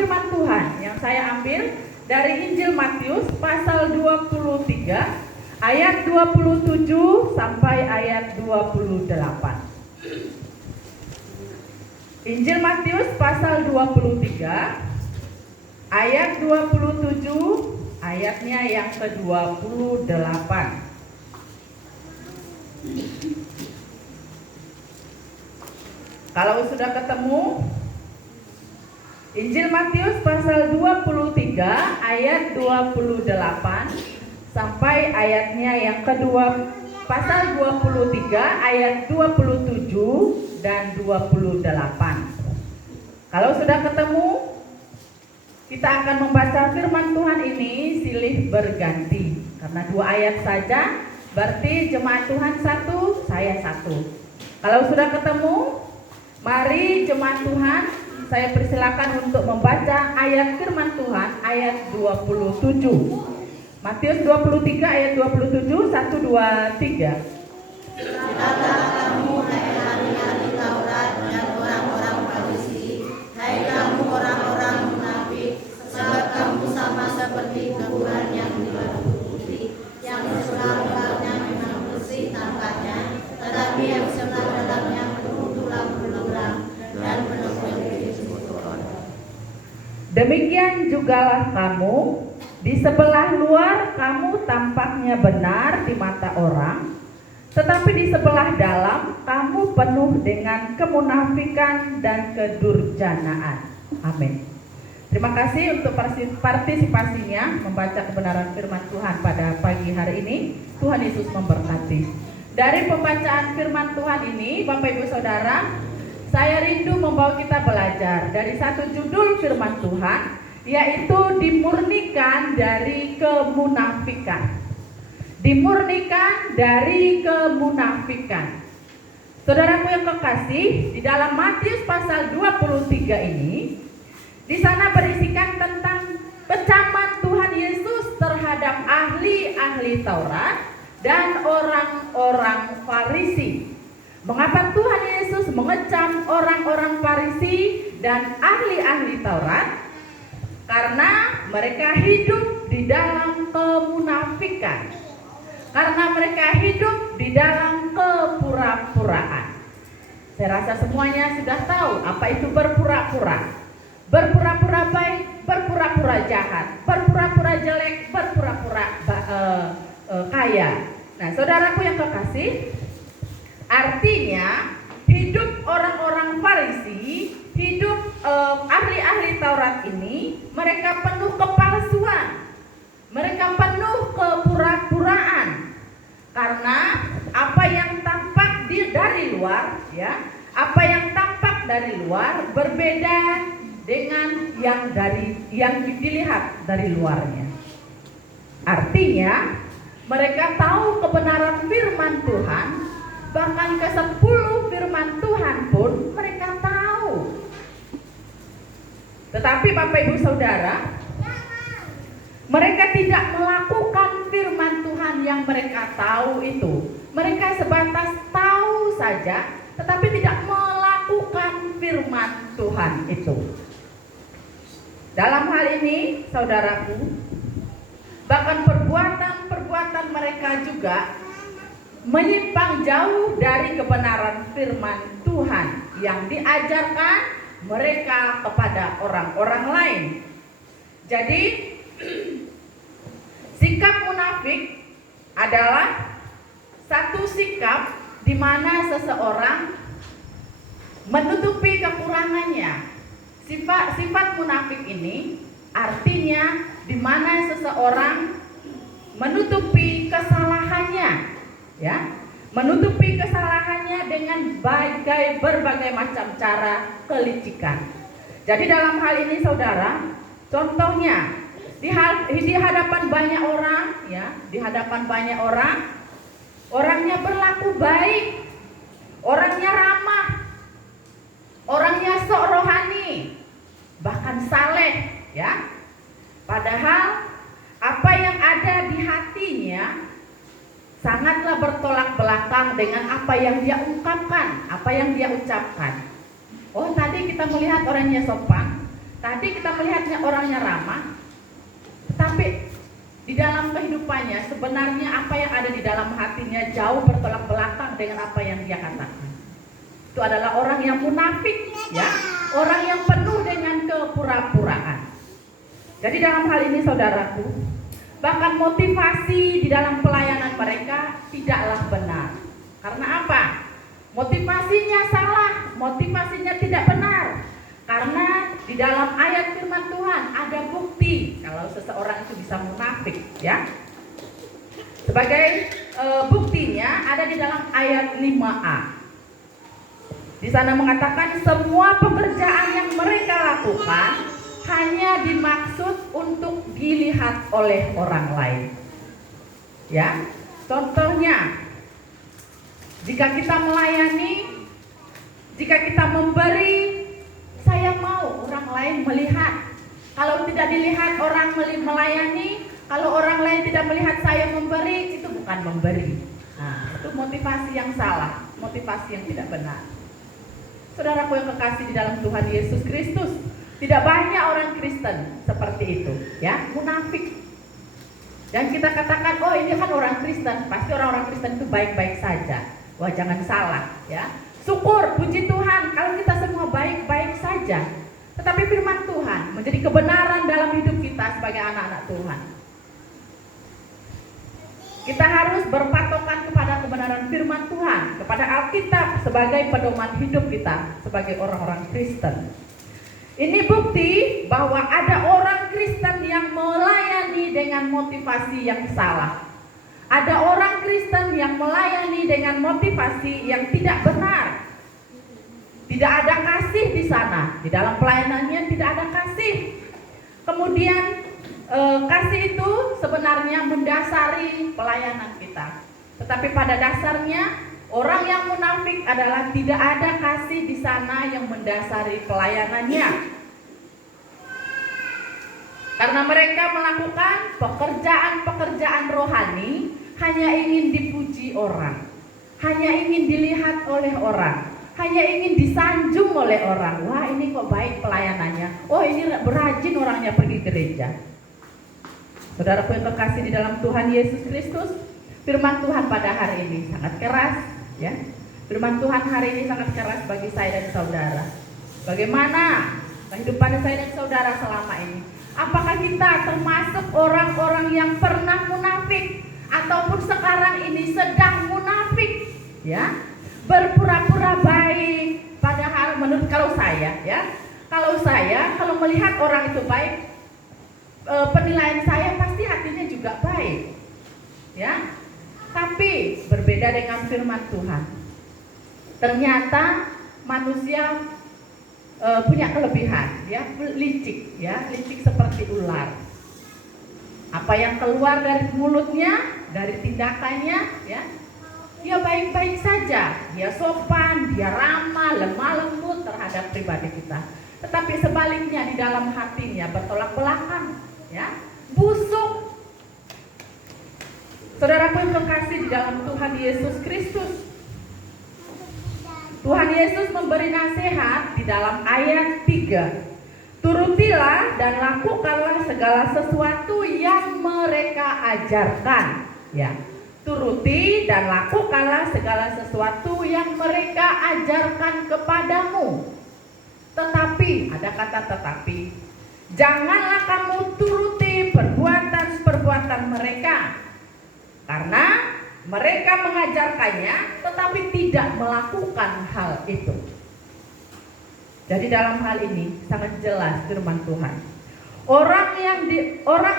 firman Tuhan yang saya ambil dari Injil Matius pasal 23 ayat 27 sampai ayat 28. Injil Matius pasal 23 ayat 27 ayatnya yang ke-28. Kalau sudah ketemu, Injil Matius pasal 23 ayat 28 sampai ayatnya yang kedua, pasal 23 ayat 27 dan 28. Kalau sudah ketemu, kita akan membaca firman Tuhan ini silih berganti. Karena 2 ayat saja, berarti jemaat Tuhan 1, saya 1. Kalau sudah ketemu, mari jemaat Tuhan, saya persilakan untuk membaca ayat firman Tuhan ayat 27. Matius 23 ayat 27, 1, 2, 3. Celakalah kamu, hai ahli-ahli Taurat dan orang-orang Farisi, hai kamu orang-orang munafik, sebab kamu sama seperti kuburan yang dibalut putih, yang sebelah luarnya memang bersih tampaknya, tetapi yang sebelah dalamnya penuh tulang belulang dan penuh penyakit kotoran. Demikian jugalah kamu, di sebelah luar kamu tampaknya benar di mata orang, tetapi di sebelah dalam kamu penuh dengan kemunafikan dan kedurjanaan. Amin. Terima kasih untuk partisipasinya membaca kebenaran firman Tuhan pada pagi hari ini. Tuhan Yesus memberkati. Dari pembacaan firman Tuhan ini, Bapak Ibu Saudara, saya rindu membawa kita belajar dari satu judul firman Tuhan, yaitu dimurnikan dari kemunafikan. Dimurnikan dari kemunafikan. Saudaraku yang kekasih, di dalam Matius pasal 23 ini, di sana berisikan tentang kecaman Tuhan Yesus terhadap ahli-ahli Taurat dan orang-orang Farisi. Mengapa Tuhan Yesus mengecam orang-orang Farisi dan ahli-ahli Taurat? Karena mereka hidup di dalam kemunafikan. Karena mereka hidup di dalam kepura-puraan. Saya rasa semuanya sudah tahu apa itu berpura-pura. Berpura-pura baik, berpura-pura jahat, berpura-pura jelek, berpura-pura kaya. Nah, saudaraku yang kekasih, artinya hidup orang-orang Farisi, hidup ahli-ahli Taurat ini, mereka penuh kepalsuan, mereka penuh kepura-puraan. Karena apa yang tampak dari luar, ya, apa yang tampak dari luar berbeda dengan yang dilihat dari luarnya. Artinya mereka tahu kebenaran firman Tuhan, bahkan ke-10 firman Tuhan pun mereka tahu. Tetapi Bapak Ibu Saudara, mereka tidak melakukan firman Tuhan yang mereka tahu itu. Mereka sebatas tahu saja, tetapi tidak melakukan firman Tuhan itu. Dalam hal ini, saudaraku, bahkan perbuatan mereka juga menyimpang jauh dari kebenaran firman Tuhan yang diajarkan mereka kepada orang-orang lain. Jadi, sikap munafik adalah satu sikap di mana seseorang menutupi kekurangannya. Sifat munafik ini artinya di mana seseorang menutupi kesalahannya, ya, menutupi kesalahannya dengan berbagai macam cara kelicikan. Jadi dalam hal ini saudara, contohnya di hadapan banyak orang, ya, di hadapan banyak orang, orangnya berlaku baik, orangnya ramah, orangnya sok rohani, bahkan saleh, ya. Padahal apa yang ada di hatinya sangatlah bertolak belakang dengan apa yang dia ungkapkan, apa yang dia ucapkan. Oh, tadi kita melihat orangnya sopan, Tadi kita melihatnya orangnya ramah, tapi di dalam kehidupannya sebenarnya apa yang ada di dalam hatinya jauh bertolak belakang dengan apa yang dia katakan. Itu adalah orang yang munafik, ya, orang yang penuh dengan kepura-puraan. Jadi dalam hal ini saudaraku, bahkan motivasi di dalam pelayanan mereka tidaklah benar. Karena apa? Motivasinya salah, motivasinya tidak benar. Karena di dalam ayat firman Tuhan ada bukti kalau seseorang itu bisa munafik, ya. Sebagai buktinya ada di dalam ayat 5a. Di sana mengatakan semua pekerjaan yang mereka lakukan hanya dimaksud untuk dilihat oleh orang lain. Ya, contohnya, jika kita melayani, jika kita memberi, saya mau orang lain melihat. Kalau tidak dilihat orang melayani, kalau orang lain tidak melihat saya memberi, itu bukan memberi. Nah, itu motivasi yang salah, motivasi yang tidak benar. Saudaraku yang kekasih di dalam Tuhan Yesus Kristus, tidak banyak orang Kristen seperti itu, ya, munafik. Dan kita katakan, oh ini kan orang Kristen, pasti orang-orang Kristen itu baik-baik saja. Wah, jangan salah, ya. Syukur, puji Tuhan kalau kita semua baik-baik saja. Tetapi firman Tuhan menjadi kebenaran dalam hidup kita sebagai anak-anak Tuhan. Kita harus berpatokan kepada kebenaran firman Tuhan, kepada Alkitab sebagai pedoman hidup kita sebagai orang-orang Kristen. Ini bukti bahwa ada orang Kristen yang melayani dengan motivasi yang salah. Ada orang Kristen yang melayani dengan motivasi yang tidak benar. Tidak ada kasih di sana. Di dalam pelayanannya tidak ada kasih. Kemudian kasih itu sebenarnya mendasari pelayanan kita. Tetapi pada dasarnya orang yang munafik adalah tidak ada kasih di sana yang mendasari pelayanannya. Karena mereka melakukan pekerjaan-pekerjaan rohani hanya ingin dipuji orang, hanya ingin dilihat oleh orang, hanya ingin disanjung oleh orang. Wah, ini kok baik pelayanannya. Oh, ini berajin orangnya pergi gereja. Saudaraku yang kekasih di dalam Tuhan Yesus Kristus, firman Tuhan pada hari ini sangat keras, ya. Firman Tuhan hari ini sangat keras bagi saya dan saudara. Bagaimana kehidupan saya dan saudara selama ini? Apakah kita termasuk orang-orang yang pernah munafik ataupun sekarang ini sedang munafik, ya? Berpura-pura baik, padahal menurut kalau saya melihat orang itu baik, penilaian saya pasti hatinya juga baik, ya. Tapi berbeda dengan firman Tuhan. Ternyata manusia punya kelebihan, ya, licik seperti ular. Apa yang keluar dari mulutnya, dari tindakannya, ya, dia baik-baik saja, dia sopan, dia ramah, lemah lembut terhadap pribadi kita. Tetapi sebaliknya di dalam hatinya bertolak belakang, ya, busuk. Saudaraku yang terkasih di dalam Tuhan Yesus Kristus, Tuhan Yesus memberi nasihat di dalam ayat 3. Turutilah dan lakukanlah segala sesuatu yang mereka ajarkan, ya. Turuti dan lakukanlah segala sesuatu yang mereka ajarkan kepadamu. Tetapi, ada kata tetapi, janganlah kamu turuti perbuatan-perbuatan mereka, karena mereka mengajarkannya tetapi tidak melakukan hal itu. Jadi dalam hal ini sangat jelas firman Tuhan. Orang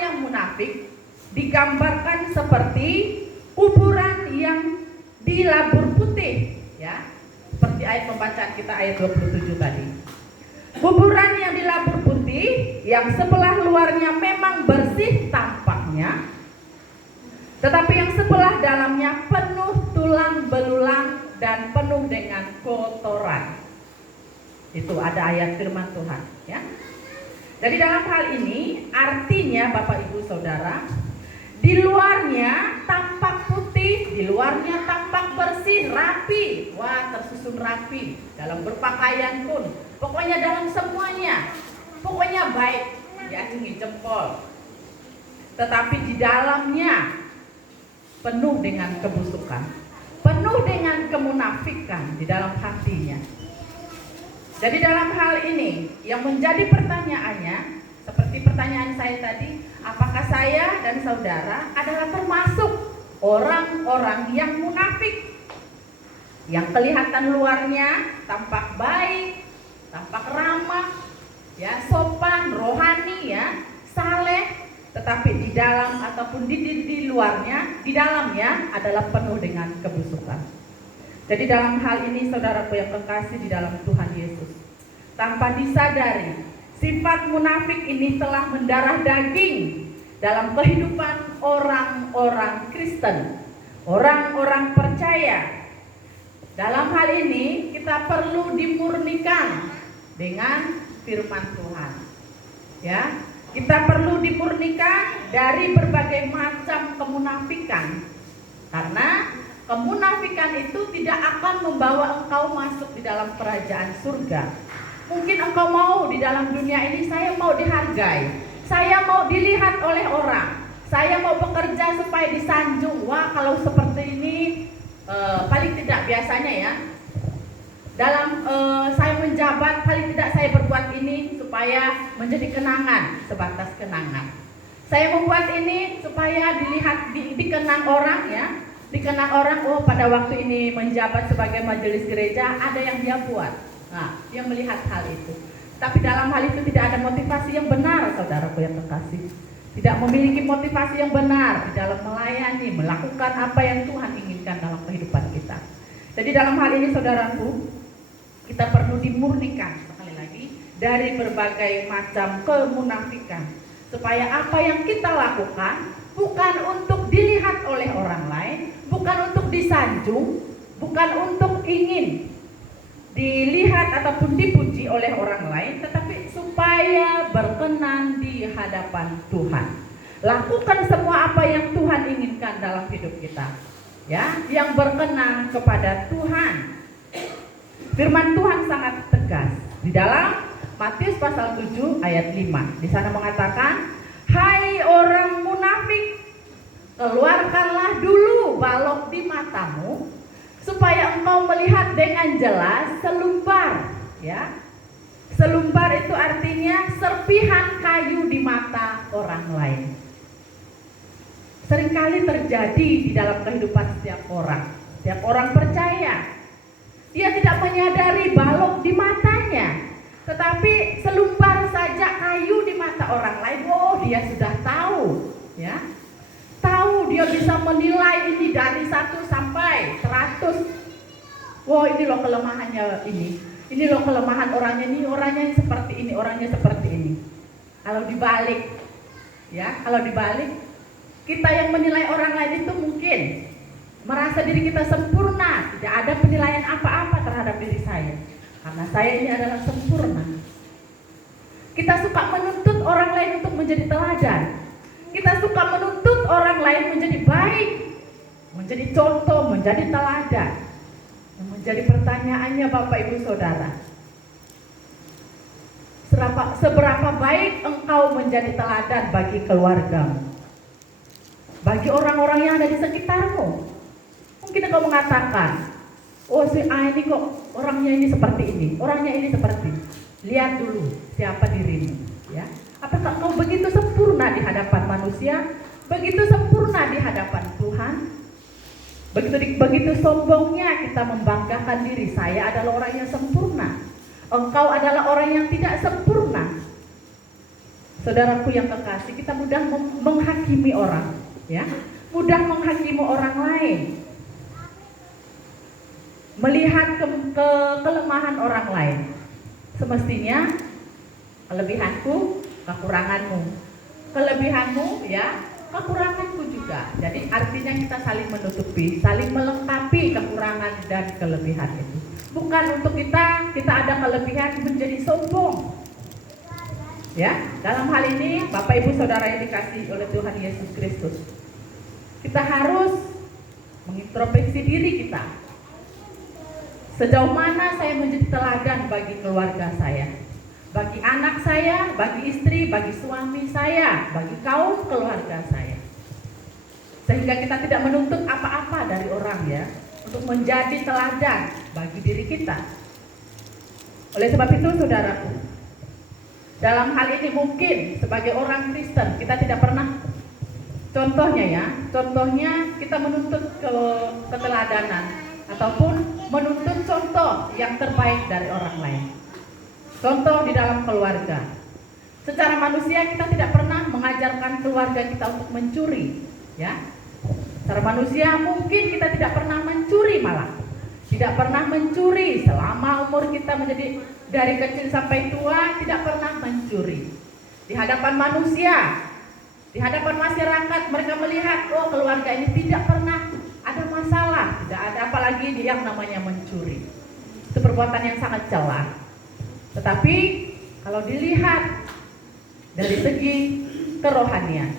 yang munafik digambarkan seperti kuburan yang dilabur putih, ya. Seperti ayat pembacaan kita ayat 27 tadi. Kuburan yang dilabur putih yang sebelah luarnya memang bersih tampaknya, tetapi yang sebelah dalamnya penuh tulang belulang dan penuh dengan kotoran. Itu ada ayat firman Tuhan, ya. Jadi dalam hal ini artinya Bapak Ibu Saudara, di luarnya tampak putih, di luarnya tampak bersih, rapi. Wah, tersusun rapi dalam berpakaian pun. Pokoknya dalam semuanya. Pokoknya acungi jempol. Tetapi di dalamnya penuh dengan kebusukan, penuh dengan kemunafikan di dalam hatinya. Jadi dalam hal ini yang menjadi pertanyaannya, seperti pertanyaan saya tadi, apakah saya dan saudara adalah termasuk orang-orang yang munafik, yang kelihatan luarnya tampak baik, tampak ramah, ya, sopan, rohani, ya, saleh, tetapi di dalam ataupun di luarnya, di dalamnya adalah penuh dengan kebusukan. Jadi dalam hal ini saudaraku yang kekasih di dalam Tuhan Yesus, tanpa disadari sifat munafik ini telah mendarah daging dalam kehidupan orang-orang Kristen, orang-orang percaya. Dalam hal ini kita perlu dimurnikan dengan firman Tuhan. Ya, kita perlu dimurnikan dari berbagai macam kemunafikan. Karena kemunafikan itu tidak akan membawa engkau masuk di dalam kerajaan surga. Mungkin engkau mau di dalam dunia ini, saya mau dihargai, saya mau dilihat oleh orang, saya mau bekerja supaya disanjung. Wah, kalau seperti ini paling tidak biasanya ya, dalam saya menjabat, paling tidak saya berbuat ini supaya menjadi kenangan, sebatas kenangan. Saya membuat ini supaya dilihat, dikenang orang, ya, dikenang orang. Oh, pada waktu ini menjabat sebagai majelis gereja, ada yang dia buat. Nah, dia melihat hal itu. Tapi dalam hal itu tidak ada motivasi yang benar, saudaraku yang kekasih. Tidak memiliki motivasi yang benar di dalam melayani, melakukan apa yang Tuhan inginkan dalam kehidupan kita. Jadi dalam hal ini saudaraku, kita perlu dimurnikan sekali lagi dari berbagai macam kemunafikan, supaya apa yang kita lakukan bukan untuk dilihat oleh orang lain, bukan untuk disanjung, bukan untuk ingin dilihat ataupun dipuji oleh orang lain, tetapi supaya berkenan di hadapan Tuhan. Lakukan semua apa yang Tuhan inginkan dalam hidup kita, ya, yang berkenan kepada Tuhan. Firman Tuhan sangat tegas di dalam Matius pasal 7 ayat 5. Di sana mengatakan, "Hai orang munafik, keluarkanlah dulu balok di matamu, supaya engkau melihat dengan jelas selumbar." Ya, selumbar itu artinya serpihan kayu di mata orang lain. Seringkali terjadi di dalam kehidupan setiap orang percaya. Dia tidak menyadari balok di matanya, tetapi selumbar saja kayu di mata orang lain, oh dia sudah tahu, ya. Tahu, dia bisa menilai ini dari 1 sampai 100. Wow, ini loh kelemahannya ini. Ini loh kelemahan orangnya ini, orangnya seperti ini, orangnya seperti ini. Kalau dibalik, ya, kalau dibalik, kita yang menilai orang lain itu mungkin merasa diri kita sempurna, tidak ada penilaian apa-apa terhadap diri saya, karena saya ini adalah sempurna. Kita suka menuntut orang lain untuk menjadi teladan. Kita suka menuntut orang lain menjadi baik, menjadi contoh, menjadi teladan. Yang menjadi pertanyaannya Bapak Ibu Saudara, seberapa baik engkau menjadi teladan bagi keluargamu, bagi orang-orang yang ada di sekitarmu? Mungkin engkau mengatakan, oh si A ini kok orangnya ini seperti ini, orangnya ini seperti. Lihat dulu siapa dirimu, ya. Apakah engkau begitu sempurna di hadapan manusia, begitu sempurna di hadapan Tuhan? Begitu sombongnya kita membanggakan diri, saya adalah orang yang sempurna, engkau adalah orang yang tidak sempurna. Saudaraku yang kekasih, kita mudah menghakimi orang, ya, mudah menghakimi orang lain, melihat kelemahan orang lain. Semestinya kelebihanku, kekuranganmu, kelebihanmu, ya, kekuranganku juga. Jadi artinya kita saling menutupi, saling melengkapi kekurangan dan kelebihan itu. Bukan untuk kita ada kelebihan menjadi sombong. Ya, dalam hal ini Bapak Ibu Saudara yang dikasihi oleh Tuhan Yesus Kristus, kita harus mengintrospeksi diri kita. Sejauh mana saya menjadi teladan bagi keluarga saya, bagi anak saya, bagi istri, bagi suami saya, bagi kaum keluarga saya. Sehingga kita tidak menuntut apa-apa dari orang ya, untuk menjadi teladan bagi diri kita. Oleh sebab itu saudaraku, dalam hal ini mungkin sebagai orang Kristen kita tidak pernah, contohnya kita menuntut keteladanan ataupun menuntut contoh yang terbaik dari orang lain. Contoh di dalam keluarga. Secara manusia kita tidak pernah mengajarkan keluarga kita untuk mencuri, ya. Secara manusia mungkin kita tidak pernah mencuri malah. Tidak pernah mencuri selama umur kita menjadi dari kecil sampai tua, tidak pernah mencuri. Di hadapan manusia, di hadapan masyarakat mereka melihat, oh keluarga ini tidak pernah ada masalah, tidak ada apalagi yang namanya mencuri. Itu perbuatan yang sangat celah. Tetapi kalau dilihat dari segi kerohanian,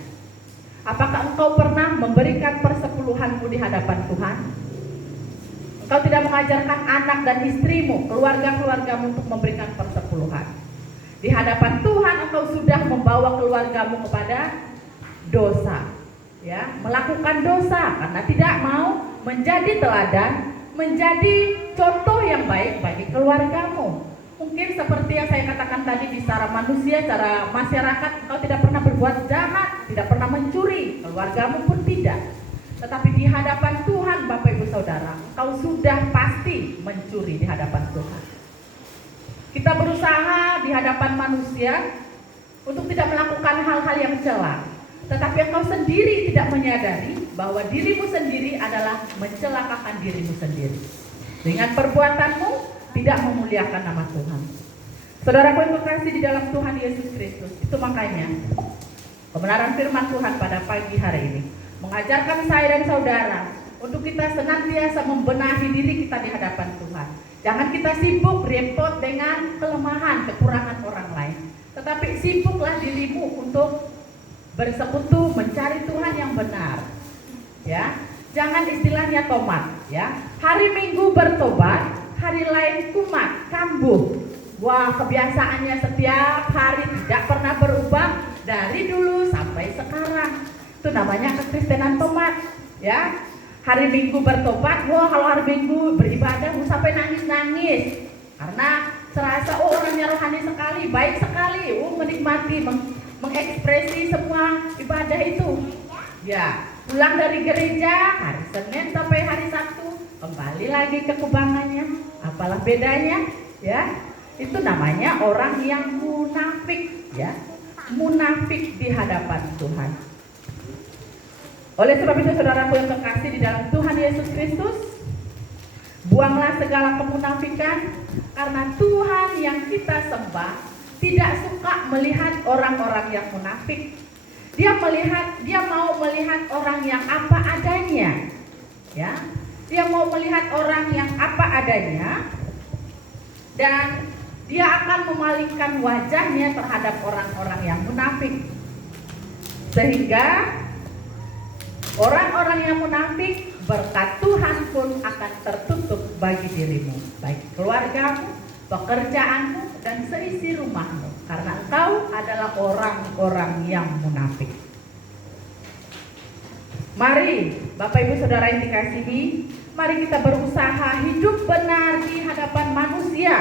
apakah engkau pernah memberikan persepuluhanmu di hadapan Tuhan? Engkau tidak mengajarkan anak dan istrimu, keluarga-keluargamu untuk memberikan persepuluhan. Di hadapan Tuhan engkau sudah membawa keluargamu kepada dosa, ya, melakukan dosa karena tidak mau menjadi teladan, menjadi contoh yang baik bagi keluargamu. Mungkin seperti yang saya katakan tadi, di secara manusia, secara masyarakat, engkau tidak pernah berbuat jahat, tidak pernah mencuri, keluargamu pun tidak. Tetapi di hadapan Tuhan, Bapak Ibu Saudara, engkau sudah pasti mencuri di hadapan Tuhan. Kita berusaha di hadapan manusia untuk tidak melakukan hal-hal yang cela, tetapi engkau sendiri tidak menyadari bahwa dirimu sendiri adalah mencelakakan dirimu sendiri. Dengan perbuatanmu tidak memuliakan nama Tuhan. Saudaraku yang terkasih di dalam Tuhan Yesus Kristus, itu makanya kebenaran firman Tuhan pada pagi hari ini mengajarkan saya dan saudara untuk kita senantiasa membenahi diri kita di hadapan Tuhan. Jangan kita sibuk repot dengan kelemahan, kekurangan orang lain, tetapi sibuklah dirimu untuk bersekutu mencari Tuhan yang benar. Ya, jangan istilahnya tomat. Ya, hari Minggu bertobat, hari lain kumat, kambuh. Wah, kebiasaannya setiap hari tidak pernah berubah dari dulu sampai sekarang. Itu namanya kekristenan tomat, ya. Hari Minggu bertobat, wah kalau hari Minggu beribadah sampai nangis-nangis. Karena serasa orangnya rohani sekali, baik sekali, menikmati, mengekspresi semua ibadah itu. Ya, pulang dari gereja hari Senin sampai hari Sabtu, kembali lagi ke kubangannya. Apalah bedanya, ya? Itu namanya orang yang munafik, ya. Munafik di hadapan Tuhan. Oleh sebab itu saudaraku yang terkasih di dalam Tuhan Yesus Kristus, buanglah segala kemunafikan, karena Tuhan yang kita sembah tidak suka melihat orang-orang yang munafik. Dia mau melihat orang yang apa adanya, ya. Dia mau melihat orang yang apa adanya, dan dia akan memalingkan wajahnya terhadap orang-orang yang munafik. Sehingga orang-orang yang munafik, berkat Tuhan pun akan tertutup bagi dirimu, baik keluargamu, pekerjaanmu, dan seisi rumahmu, karena engkau adalah orang-orang yang munafik. Mari Bapak Ibu Saudara yang dikasihi, mari kita berusaha hidup benar di hadapan manusia,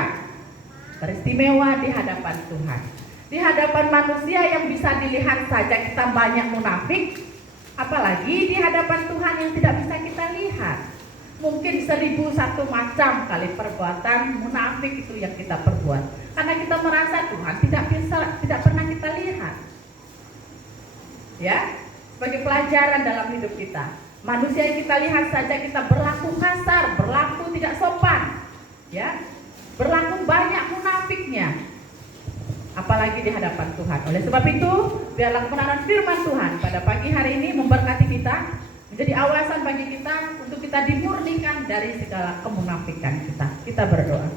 teristimewa di hadapan Tuhan. Di hadapan manusia yang bisa dilihat saja kita banyak munafik, apalagi di hadapan Tuhan yang tidak bisa kita lihat. Mungkin 1001 macam kali perbuatan munafik itu yang kita perbuat, karena kita merasa Tuhan tidak pernah kita lihat. Ya, sebagai pelajaran dalam hidup kita, manusia yang kita lihat saja kita berlaku kasar, berlaku tidak sopan, ya, berlaku banyak munafiknya, apalagi di hadapan Tuhan. Oleh sebab itu, biarlah kebenaran firman Tuhan pada pagi hari ini memberkati kita, menjadi awasan bagi kita untuk kita dimurnikan dari segala kemunafikan kita. Kita berdoa.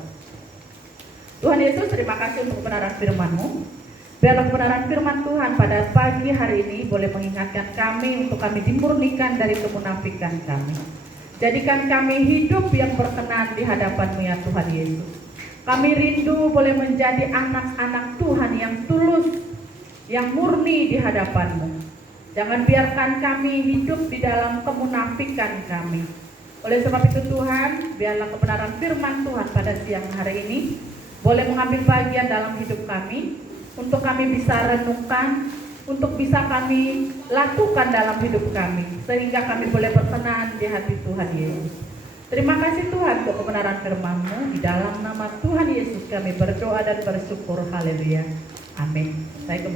Tuhan Yesus, terima kasih untuk kebenaran firman-Mu. Biarlah kebenaran firman Tuhan pada pagi hari ini boleh mengingatkan kami untuk kami dimurnikan dari kemunafikan kami. Jadikan kami hidup yang berkenan di hadapan-Mu ya Tuhan Yesus. Kami rindu boleh menjadi anak-anak Tuhan yang tulus, yang murni di hadapan-Mu. Jangan biarkan kami hidup di dalam kemunafikan kami. Oleh sebab itu Tuhan, biarlah kebenaran firman Tuhan pada siang hari ini boleh mengambil bagian dalam hidup kami, untuk kami bisa renungkan, untuk bisa kami lakukan dalam hidup kami, sehingga kami boleh berkenan di hati Tuhan Yesus. Terima kasih Tuhan untuk kebenaran firman-Mu. Di dalam nama Tuhan Yesus kami berdoa dan bersyukur. Haleluya. Amin. Saya kembali